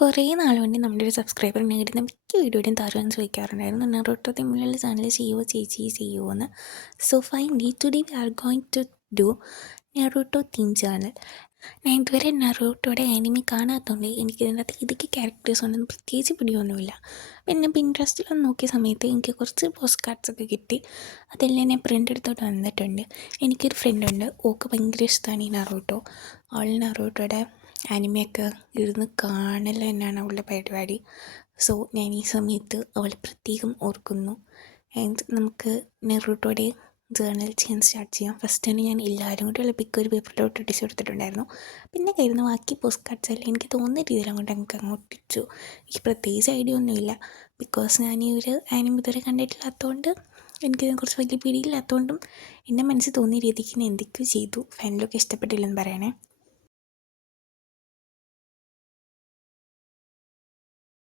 കുറേ നാൾ കൊണ്ട് നമ്മുടെ ഒരു സബ്സ്ക്രൈബർ നേടുന്ന മിക്ക വീഡിയോയുടെയും താരമെന്ന് ചോദിക്കാറുണ്ടായിരുന്നു നറൂട്ടോ തമ്മിലുള്ള ചാനൽ ചെയ്യുമോ ചേച്ചി ചെയ്യുമോ എന്ന്. So finally today we are going to do Naruto theme channel. ഞാൻ ഇതുവരെ നറൂട്ടോയുടെ ആനിമി കാണാത്തതുകൊണ്ട് എനിക്ക് ഇതിനകത്ത് ഇതൊക്കെ ക്യാരക്ടേഴ്സ് ഉണ്ടെന്ന് പ്രത്യേകിച്ച് പിടിയൊന്നുമില്ല. പിന്നെ പിൻട്രസ്റ്റിലൊന്ന് നോക്കിയ സമയത്ത് എനിക്ക് കുറച്ച് പോസ്റ്റ് കാർഡ്സൊക്കെ കിട്ടി. അതെല്ലാം ഞാൻ പ്രിൻ്റ് എടുത്തോട്ട് വന്നിട്ടുണ്ട്. എനിക്കൊരു ഫ്രണ്ടുണ്ട്, ഓൾക്ക് ഭയങ്കര ഇഷ്ടമാണ് ഈ നറൂട്ടോ. അവൾ നറൂട്ടോയുടെ ആനിമയൊക്കെ ഇരുന്ന് കാണൽ തന്നെയാണ് അവളുടെ പരിപാടി. സോ ഞാൻ ഈ സമയത്ത് അവളെ പ്രത്യേകം ഓർക്കുന്നു. ആൻഡ് നമുക്ക് നറൂട്ടോയുടെ ജേർണൽ ചെയ്യാൻ സ്റ്റാർട്ട് ചെയ്യാം. ഫസ്റ്റ് തന്നെ ഞാൻ എല്ലാവരും കൂടെയുള്ള പിക്ക് ഒരു പേപ്പറിലോട്ട് ഒട്ടിച്ച് കൊടുത്തിട്ടുണ്ടായിരുന്നു. പിന്നെ കയ്യിരുന്ന ബാക്കി പോസ്റ്റ് കാർഡ്സ് എല്ലാം എനിക്ക് തോന്നുന്ന രീതിയിൽ അങ്ങോട്ട് ഒട്ടിച്ചു. എനിക്ക് പ്രത്യേകിച്ച് ഐഡിയ ഒന്നുമില്ല, ബിക്കോസ് ഞാൻ ഈ ഒരു ആനിമ ഇതുവരെ കണ്ടിട്ടില്ലാത്തതുകൊണ്ട് എനിക്കിതിനെക്കുറിച്ച് വലിയ പിടിയില്ലാത്തതുകൊണ്ടും എൻ്റെ മനസ്സിൽ തോന്നിയ രീതിക്ക് ഞാൻ എന്തൊക്കെയോ ചെയ്തു. ഫൈനലൊക്കെ ഇഷ്ടപ്പെട്ടില്ലെന്ന് പറയണേ.